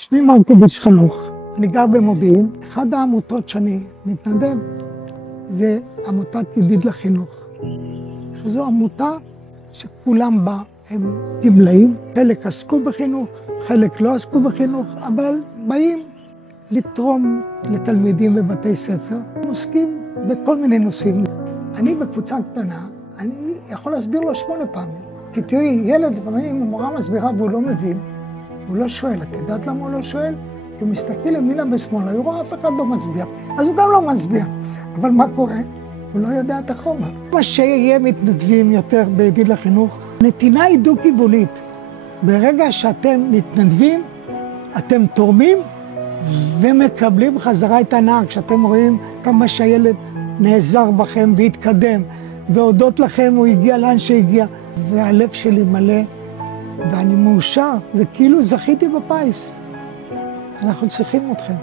שמי מרקוביץ' חנוך, אני גר במודיעין. אחד העמותות שאני מתנדב זה עמותת ידיד לחינוך, שזו עמותה שכולם בה הם גמלאים, חלק עסקו בחינוך, חלק לא עסקו בחינוך, אבל באים לתרום לתלמידים בבתי ספר. הם עוסקים בכל מיני נושאים. אני בקבוצה קטנה, אני יכול להסביר לו 8 פעמים. כי תראי, ילד לפעמים המורה מסבירה והוא לא מבין, הוא לא שואל. את יודעת למה הוא לא שואל? כי הוא מסתכל ימינה ושמאלה, הוא רואה אף אחד לא מצביע, אז הוא גם לא מצביע. אבל מה קורה? הוא לא יודע את החומר. מה שיהיה מתנדבים יותר בידיד לחינוך, נתינה היא דו-כיוונית. ברגע שאתם מתנדבים, אתם תורמים ומקבלים חזרה את הנער. כשאתם רואים כמה שהילד נעזר בכם והתקדם, והודות לכם הוא הגיע לאן שהגיע, והלב שלי מלא, ואני מאושר. זה כאילו זכיתי בפיס. אנחנו צריכים אתכם.